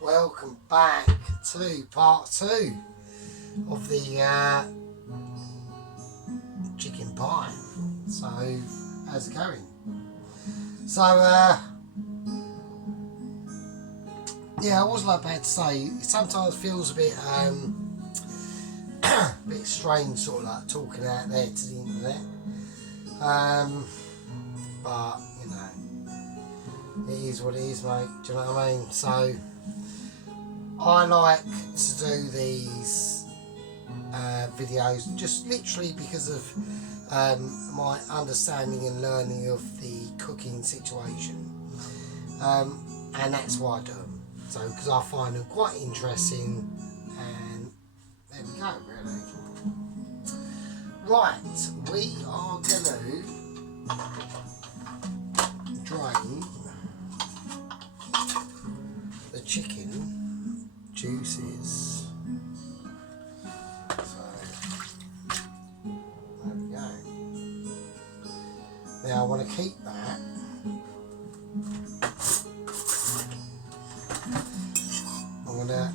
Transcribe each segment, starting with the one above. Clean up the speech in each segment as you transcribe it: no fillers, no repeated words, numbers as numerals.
welcome back to part 2 of the chicken pie. So how's it going? So yeah, I was about to say it sometimes feels a bit bit strange, sort of like talking out there to the internet, but you know, it is what it is, mate. Do you know what I mean? So I like to do these videos just literally because of my understanding and learning of the cooking situation, and that's why I do them. So because I find them quite interesting, and there we go, really. Right, we are going to drain the chicken juices. So there we go. Now I want to keep that. I want to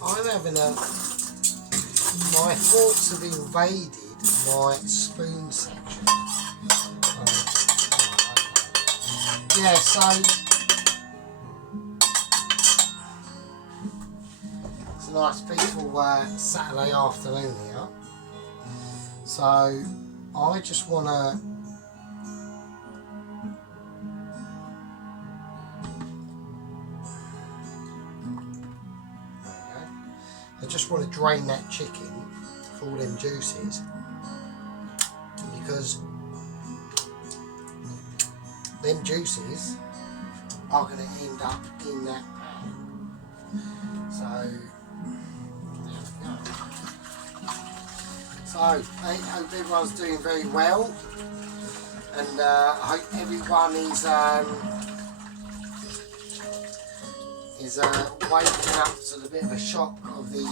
I'm having my thoughts have invaded my spoon section. Yeah, so it's a nice peaceful Saturday afternoon here. So I just want to drain that chicken for all them juices, because them juices are going to end up in that pan. So there we go. So I hope everyone's doing very well, and I hope everyone is waking up to the bit of a shock of the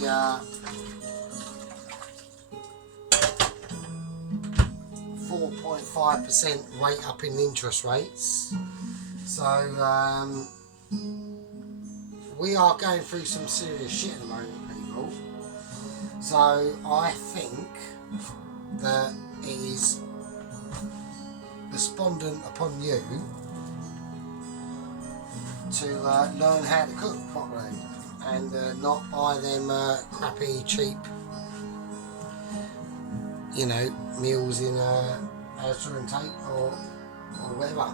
4.5% rate up in interest rates. So we are going through some serious shit at the moment, people. So I think that it is despondent upon you to learn how to cook properly and not buy them crappy, cheap, you know, meals in Asda and Tate or whatever.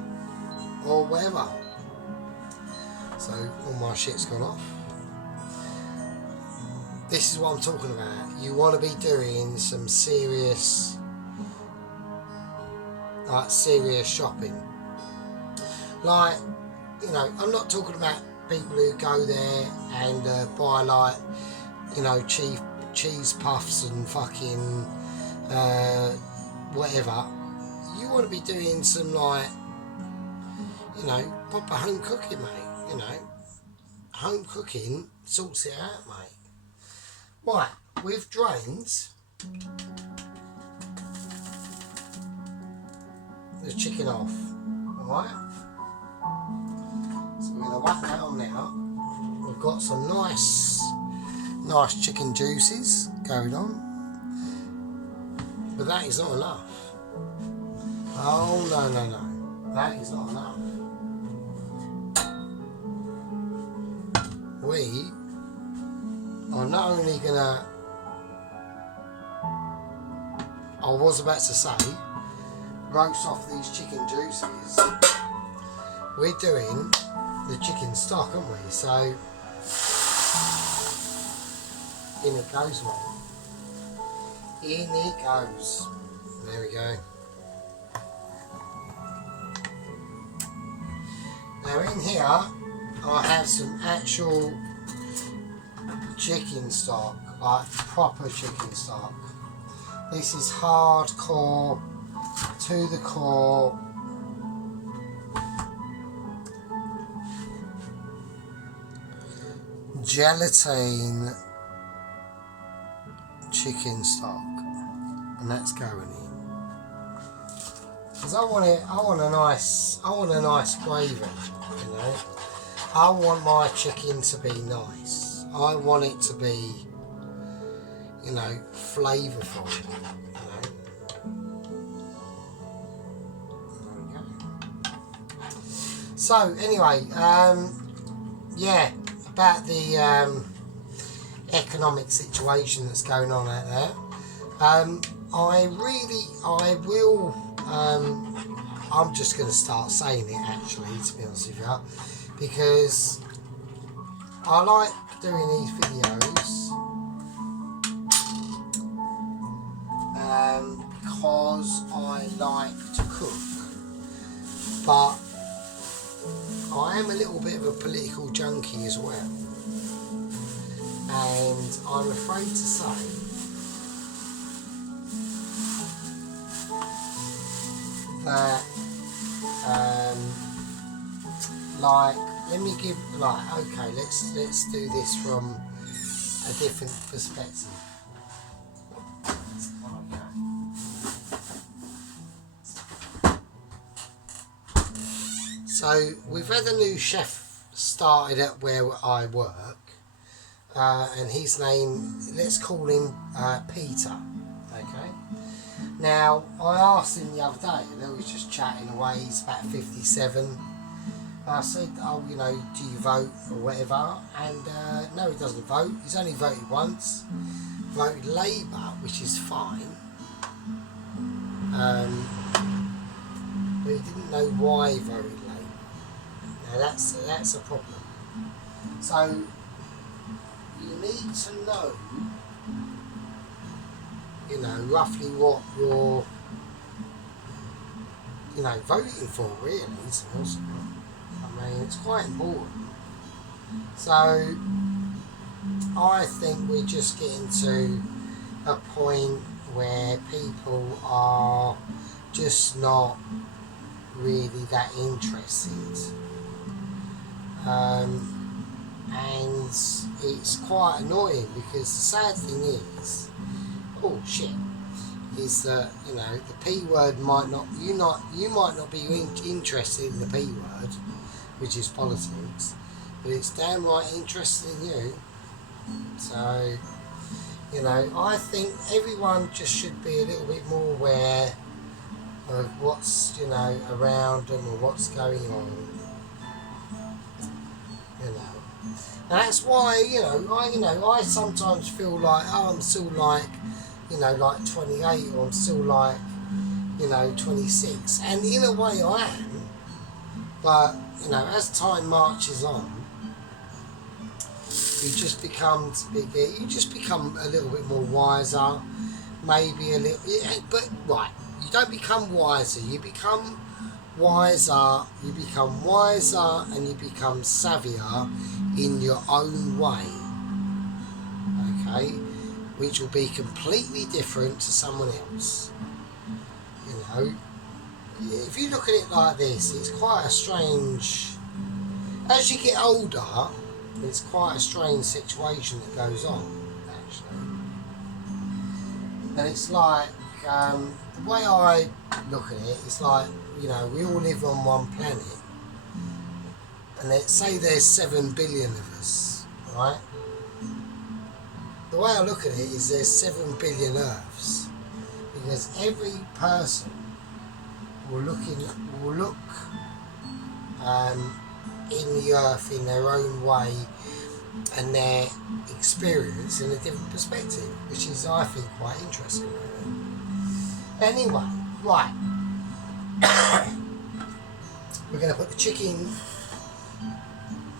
So all my shit's gone off. This is what I'm talking about. You want to be doing some serious shopping. Like, you know, I'm not talking about people who go there and buy, like, you know, cheese puffs and fucking whatever. You want to be doing some, like, you know, proper home cooking, mate. You know, home cooking sorts it out, mate. Right, we've drained the chicken off, alright? So we're going to whack that on now. We've got some nice chicken juices going on, but that is not enough. Oh no, that is not enough. We are not only gonna, I was about to say, roast off these chicken juices. We're doing the chicken stock, aren't we? So in it goes, mate. In it goes. There we go. Now in here I have some actual chicken stock, like proper chicken stock. This is hardcore, to the core. Gelatine chicken stock, and that's going in. because I want a nice gravy, you know. I want my chicken to be nice. I want it to be, you know, flavourful. So anyway, yeah, about the economic situation that's going on out there. I'm just going to start saying it actually, to be honest with you, because I like doing these videos because I like to cook, but I am a little bit of a political junkie as well, and I'm afraid to say that like, let me give, like, okay, let's do this from a different perspective. So we've had a new chef started at where I work, and his name, let's call him Peter. Okay. Now I asked him the other day, and he was just chatting away. He's about 57. I said, "Oh, you know, do you vote or whatever?" And no, he doesn't vote. He's only voted once. Voted Labour, which is fine. But he didn't know why he voted Labour. Now that's a problem. So you need to know, you know, roughly what you're, you know, voting for, really. I mean, it's quite important. So I think we're just getting to a point where people are just not really that interested, and it's quite annoying, because the sad thing is, oh shit, is that, you know, the P word might not, you might not be interested in the P word, which is politics, but it's downright interested in you. So, you know, I think everyone just should be a little bit more aware of what's, you know, around them or what's going on, you know. And that's why, I sometimes feel like, oh, I'm still like, you know, like 28, or I'm still like, you know, 26. And in a way I am, but, you know, as time marches on, you just become a little bit more wiser, maybe a little, but right, you don't become wiser, you become wiser, and you become savvier in your own way, okay, which will be completely different to someone else. You know, if you look at it like this, it's quite a strange, as you get older, it's quite a strange situation that goes on, actually. And it's like, the way I look at it, it's like, you know, we all live on one planet, and let's say there's 7 billion of us, right? The way I look at it is there's 7 billion Earths, because every person will look in the Earth in their own way, and their experience in a different perspective, which is, I think, quite interesting, really. Anyway, right. We're going to put the chicken.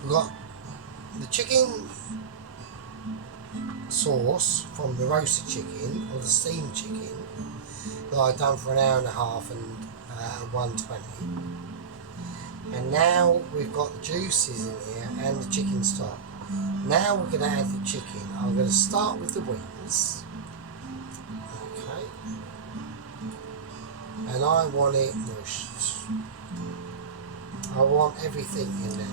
We've got the chicken sauce from the roasted chicken, or the steamed chicken, that I've done for an hour and a half and 120. And now we've got the juices in here and the chicken stock. Now we're going to add the chicken. I'm going to start with the wings. Okay. And I want it mushed. I want everything in there.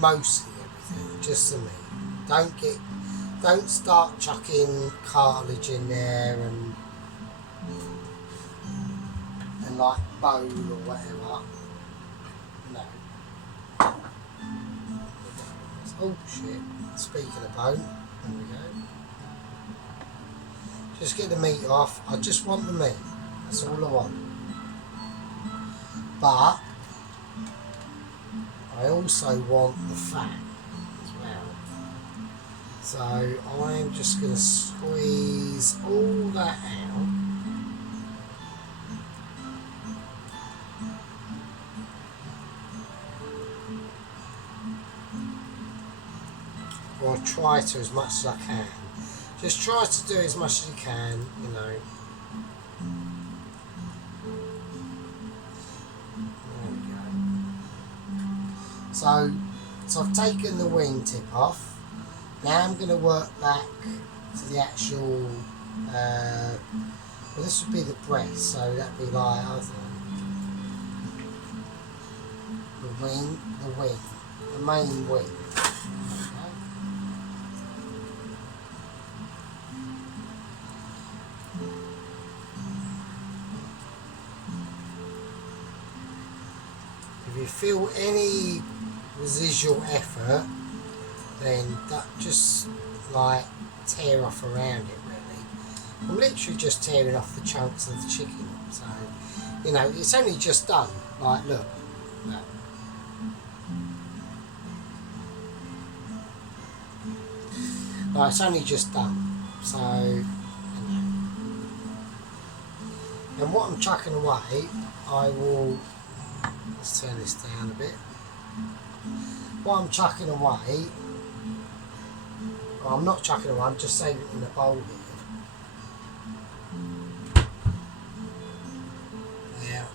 Mostly everything, just the meat. Don't start chucking cartilage in there and like bone or whatever. No. Oh shit. Speaking of bone, there we go. Just get the meat off. I just want the meat. That's all I want. But I also want the fat as well. So I'm just going to squeeze all that out. Or try to as much as I can. Just try to do as much as you can, you know. There we go. So I've taken the wing tip off. Now I'm going to work back to the actual, well this would be the breast, so that'd be like, I don't know, the main wing. If you feel any residual effort, then that just like tear off around it really. I'm literally just tearing off the chunks of the chicken, so you know it's only just done. Like look. Like, it's only just done, so you know. And what I'm chucking away, I will. Let's turn this down a bit. What I'm chucking away, well, I'm not chucking away, I'm just saving it in a bowl here. Yeah.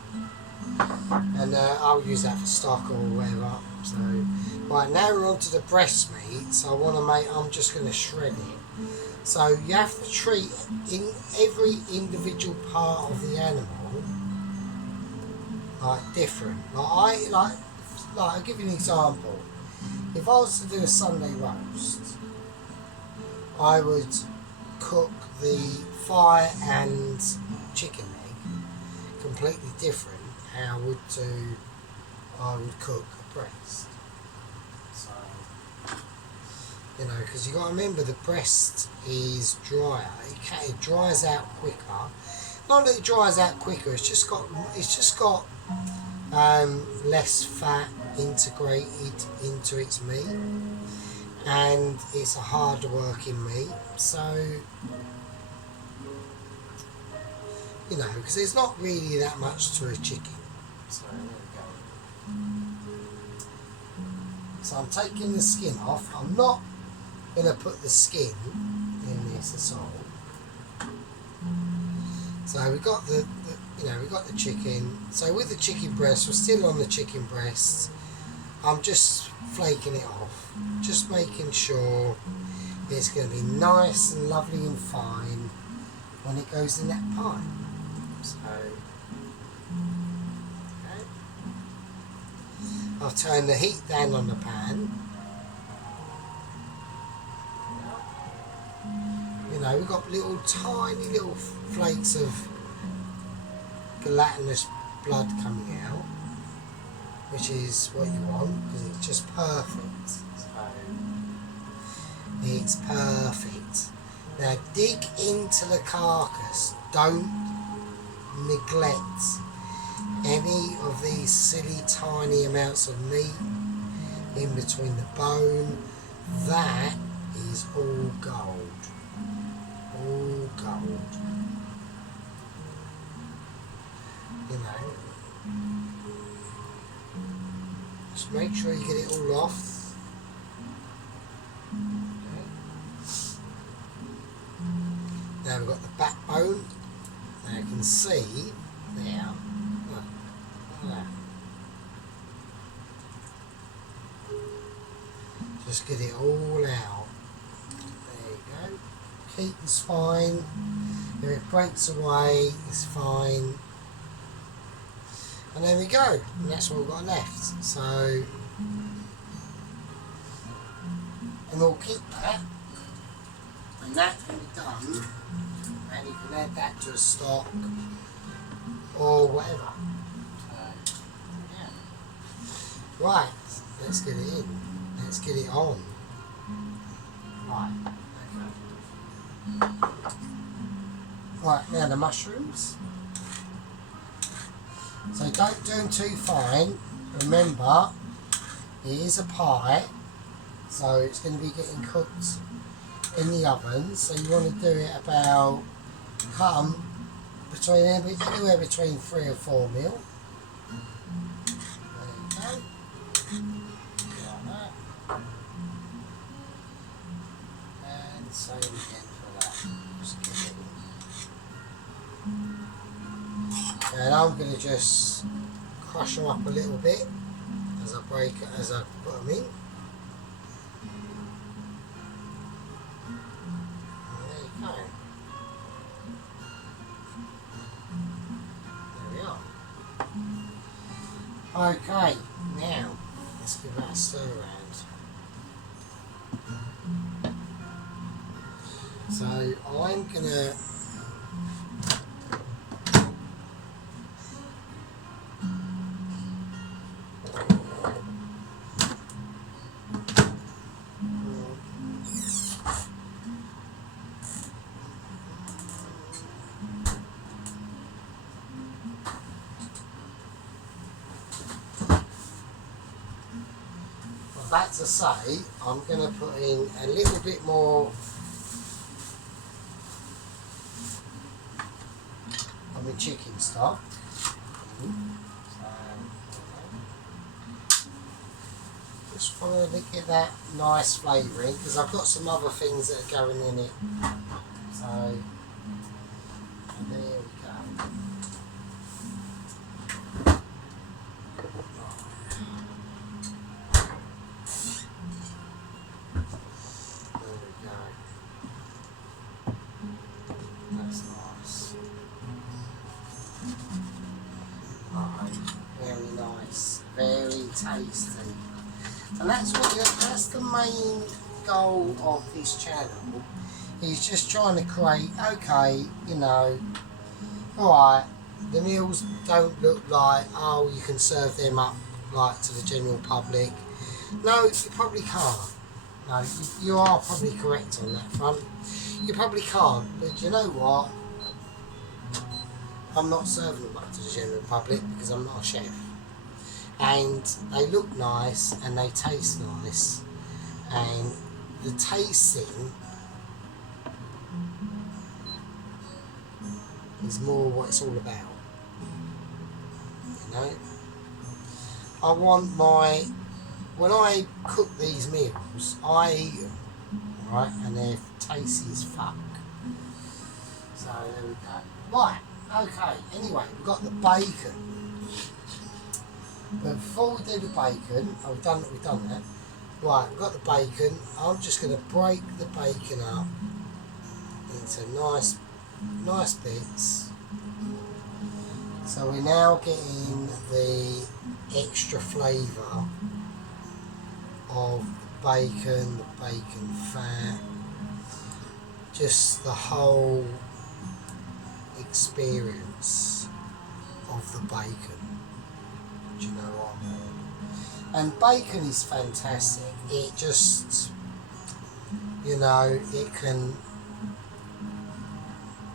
And I'll use that for stock or whatever. So, right, now we're on to the breast meat. So I'm just going to shred it. So you have to treat in every individual part of the animal like different. I'll give you an example. If I was to do a Sunday roast, I would cook the thigh and chicken leg completely different how I would cook a breast. So, you know, because you got to remember the breast is drier. It dries out quicker. Not that it dries out quicker. It's just got less fat integrated into its meat, and it's a harder working meat. So, you know, because there's not really that much to a chicken. So there we go. So I'm taking the skin off. I'm not going to put the skin in this at all. So we got the chicken. So with the chicken breast, we're still on the chicken breast. I'm just flaking it off, just making sure it's going to be nice and lovely and fine when it goes in that pie. So, okay. I've turned the heat down on the pan. You know, we've got tiny little flakes of gelatinous blood coming out, which is what you want because it's just perfect. So, it's perfect. Now dig into the carcass. Don't neglect any of these silly tiny amounts of meat in between the bone. That is all gold. All gold. You know. Just make sure you get it all off. Okay. Now we've got the backbone. Now you can see there. Look at that. Just get it all out. There you go. Keep the spine. If it breaks away, it's fine. And there we go. And that's what we've got left. So, and we'll keep that. And that can be done. And you can add that to a stock. or whatever. Yeah. Right, let's get it in. Let's get it on. Right, okay. Right, now the mushrooms. So don't do them too fine. Remember, it is a pie, so it's going to be getting cooked in the oven. So you want to do it about, cut them between anywhere between 3 or 4 mil. There you go. Like that. And same again for that. Just get it in. And I'm going to just crush them up a little bit as I put them in. There you go. There we are. Okay, now let's give that a stir around. So I'm gonna that to say, I'm going to put in a little bit more of my chicken stock. Just want to get that nice flavouring because I've got some other things that are going in it. So there we go. That's nice. Right, very nice, very tasty. And that's the main goal of this channel. Is just trying to create, okay, you know, alright, the meals don't look like, oh, you can serve them up like to the general public. No, you probably can't. No, you are probably correct on that front. You probably can't, but you know what? I'm not serving them up to the general public because I'm not a chef. And they look nice and they taste nice. And the tasting is more what it's all about. You know? I want when I cook these meals, I eat them, right? And they're tasty as fuck. So there we go. Right, okay, anyway, we've got the bacon. But before we do the bacon, we've done that. Right, we've got the bacon. I'm just going to break the bacon up into nice bits. So we're now getting the extra flavour of the bacon fat, just the whole experience of the bacon. Do you know what I mean? And bacon is fantastic. It just, you know, it can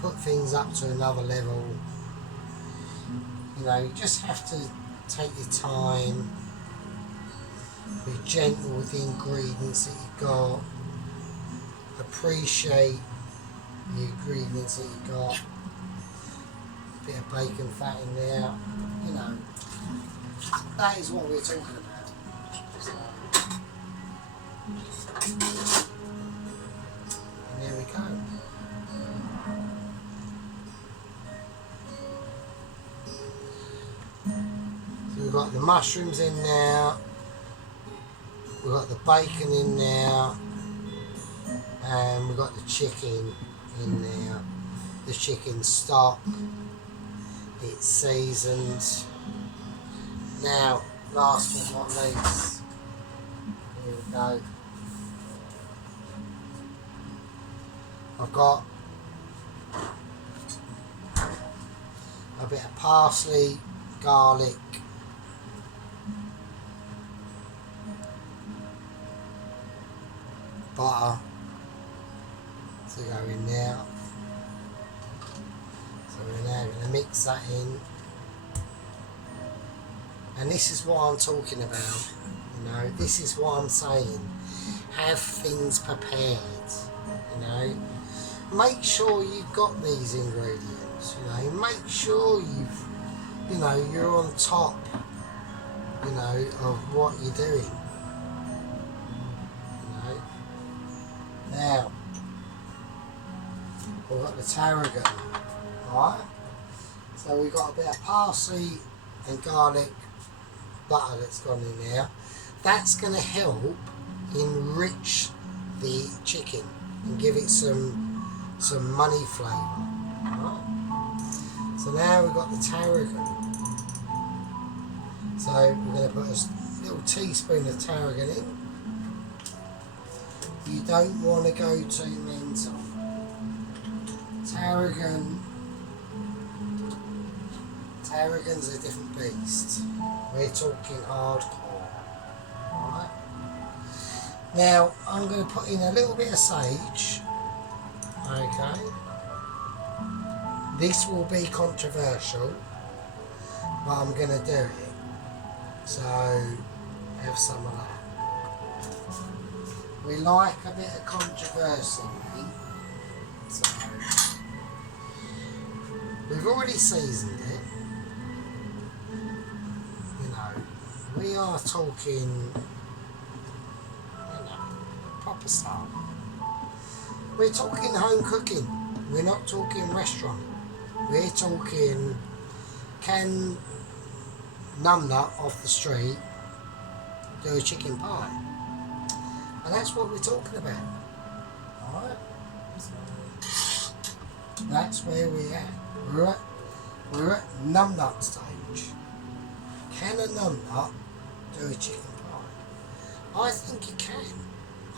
put things up to another level. You know, you just have to take your time, be gentle with the ingredients that you've got, appreciate the ingredients that you've got, a bit of bacon fat in there, you know, that is what we're talking about. And there we go. So we've got the mushrooms in there, we've got the bacon in there, and we've got the chicken in there. The chicken stock, it's seasoned. Now, last but not least, here we go. I've got a bit of parsley, garlic, butter to go in there. So we're now going to mix that in. And this is what I'm talking about, you know, this is what I'm saying. Have things prepared, you know. Make sure you've got these ingredients, you know. Make sure you're on top, you know, of what you're doing. You know. Now, we've got the tarragon, alright? So we've got a bit of parsley and garlic butter that's gone in there. That's going to help enrich the chicken and give it some money flavour. Right. So now we've got the tarragon. So we're going to put a little teaspoon of tarragon in. You don't want to go too mental. Tarragon's a different beast. We're talking hardcore. Alright. Now I'm going to put in a little bit of sage. Okay. This will be controversial, but I'm going to do it. So have some of that. We like a bit of controversy. So we've already seasoned it. We are talking, proper style. We're talking home cooking. We're not talking restaurant. We're talking can numbnut off the street do a chicken pie. And that's what we're talking about. Alright? That's where we're at. We're at numbnut stage. Can a numbnut do a chicken pie? I think you can.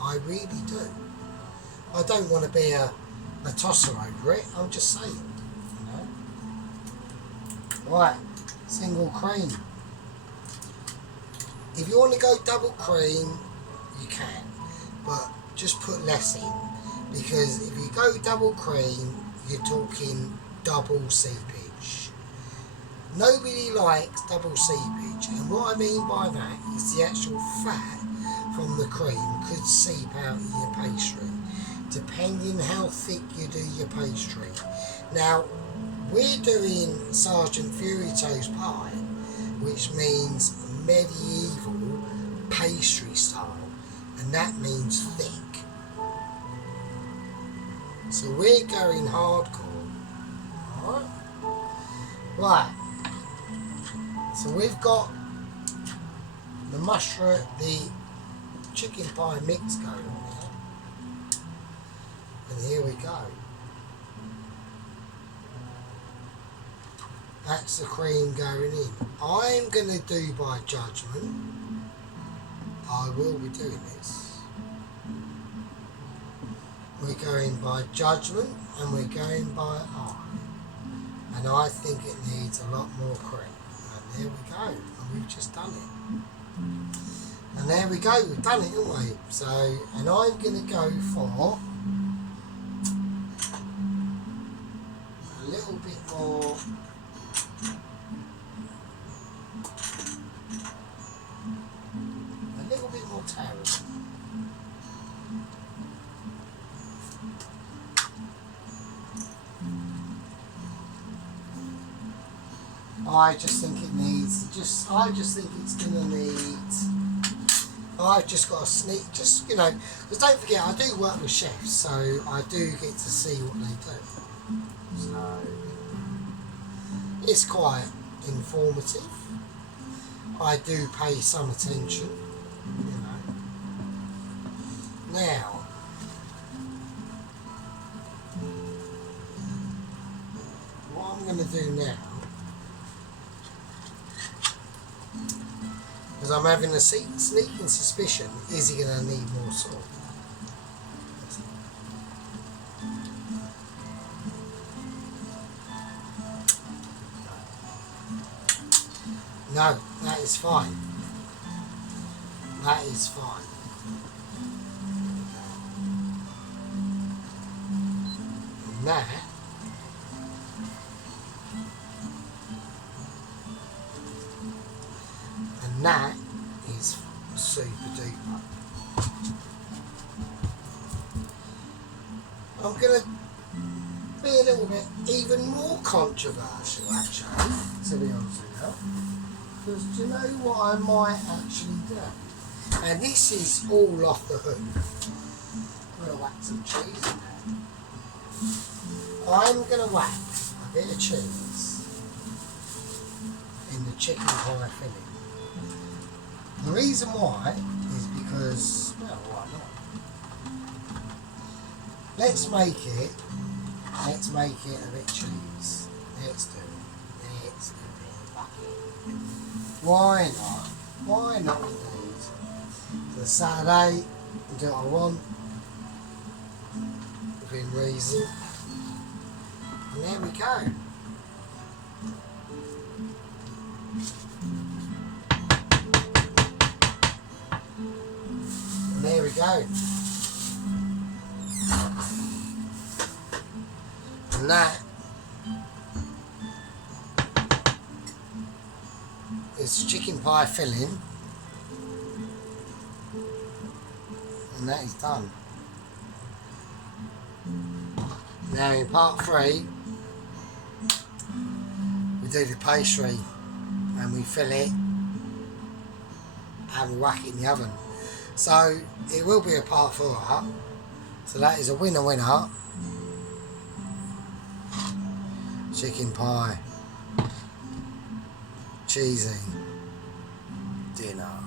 I really do. I don't want to be a tosser over it. I'm just saying. You know? Right. Single cream. If you want to go double cream, you can. But just put less in. Because if you go double cream, you're talking double seepage. Nobody likes double seepage, and what I mean by that is the actual fat from the cream could seep out of your pastry, depending how thick you do your pastry. Now, we're doing Sergeant Fury Toast Pie, which means medieval pastry style, and that means thick. So we're going hardcore. Alright? Right. So we've got the mushroom, the chicken pie mix going on here. And here we go. That's the cream going in. I'm going to do by judgment. I will be doing this. We're going by judgment and we're going by eye. And I think it needs a lot more cream. And there we go. And we've just done it. And there we go. We've done it, haven't we? So, and I'm going to go for a little bit more. A little bit more tarragon. I just think it needs, I just think it's going to need, I've just got to sneak, you know, because don't forget, I do work with chefs, so I do get to see what they do. So, it's quite informative. I do pay some attention, you know. Now, what I'm going to do now, because I'm having a sneaking suspicion, is he going to need more salt? No, that is fine. That is fine. And that is super duper. I'm going to be a little bit even more controversial, actually, to be honest with you. Because do you know what I might actually do? And this is all off the hook. I'm going to whack some cheese in there. I'm going to whack a bit of cheese in the chicken pie filling. The reason why is because, well, why not? Let's make it a bit cheese. Let's do it. Fuck it. Why not? Why not indeed? For Saturday, do what I want, within reason. And there we go. And there we go. And that is chicken pie filling, and that is done. Now in part 3 we do the pastry and we fill it and we whack it in the oven. So it will be a part 4. So that is a winner. Chicken pie, cheesy dinner.